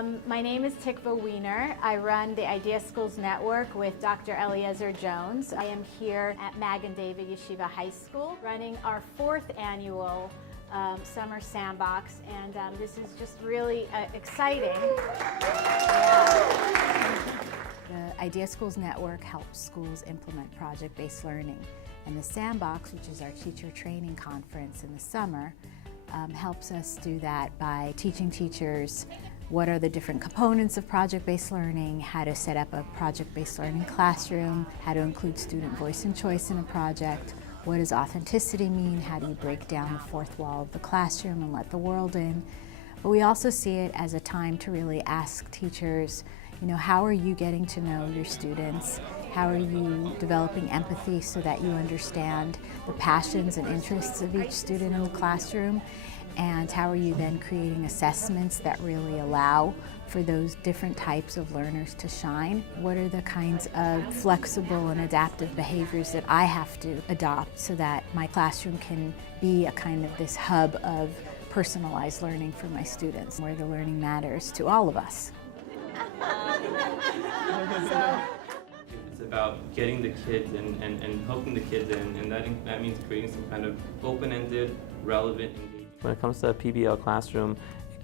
My name is Tikva Wiener. I run the I.D.E.A Schools Network with Dr. Eliezer Jones. I am here at Magen David Yeshiva High School running our 4th annual Summer Sandbox, and this is just really exciting. The I.D.E.A Schools Network helps schools implement project-based learning, and the Sandbox, which is our teacher training conference in the summer, helps us do that by teaching teachers what are the different components of project-based learning, how to set up a project-based learning classroom, how to include student voice and choice in a project, what does authenticity mean, how do you break down the fourth wall of the classroom and let the world in. But we also see it as a time to really ask teachers, how are you getting to know your students? How are you developing empathy so that you understand the passions and interests of each student in the classroom? And how are you then creating assessments that really allow for those different types of learners to shine? What are the kinds of flexible and adaptive behaviors that I have to adopt so that my classroom can be a kind of this hub of personalized learning for my students, where the learning matters to all of us. It's about getting the kids and hooking the kids in, and that means creating some kind of open-ended, relevant engagement. When it comes to a PBL classroom,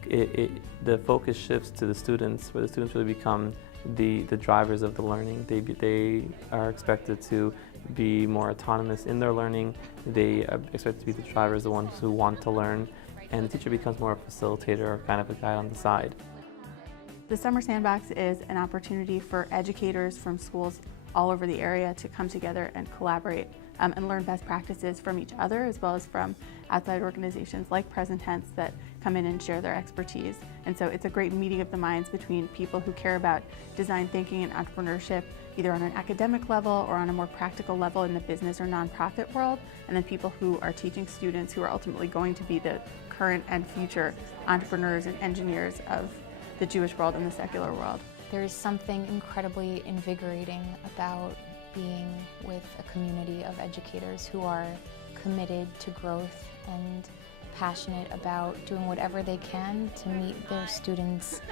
the focus shifts to the students, where the students really become the drivers of the learning. They are expected to be more autonomous in their learning. They are expected to be the drivers, the ones who want to learn, and the teacher becomes more a facilitator or kind of a guide on the side. The Summer Sandbox is an opportunity for educators from schools all over the area to come together and collaborate and learn best practices from each other, as well as from outside organizations like PresenTense that come in and share their expertise. And so it's a great meeting of the minds between people who care about design thinking and entrepreneurship, either on an academic level or on a more practical level in the business or nonprofit world, and then people who are teaching students who are ultimately going to be the current and future entrepreneurs and engineers of the Jewish world and the secular world. There is something incredibly invigorating about being with a community of educators who are committed to growth and passionate about doing whatever they can to meet their students'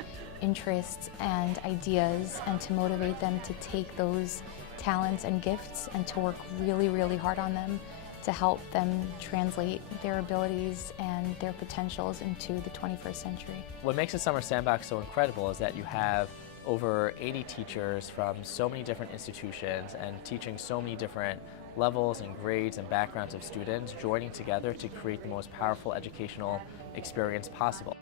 interests and ideas, and to motivate them to take those talents and gifts and to work really, really hard on them to help them translate their abilities and their potentials into the 21st century. What makes the Summer Sandbox so incredible is that you have over 80 teachers from so many different institutions and teaching so many different levels and grades and backgrounds of students joining together to create the most powerful educational experience possible.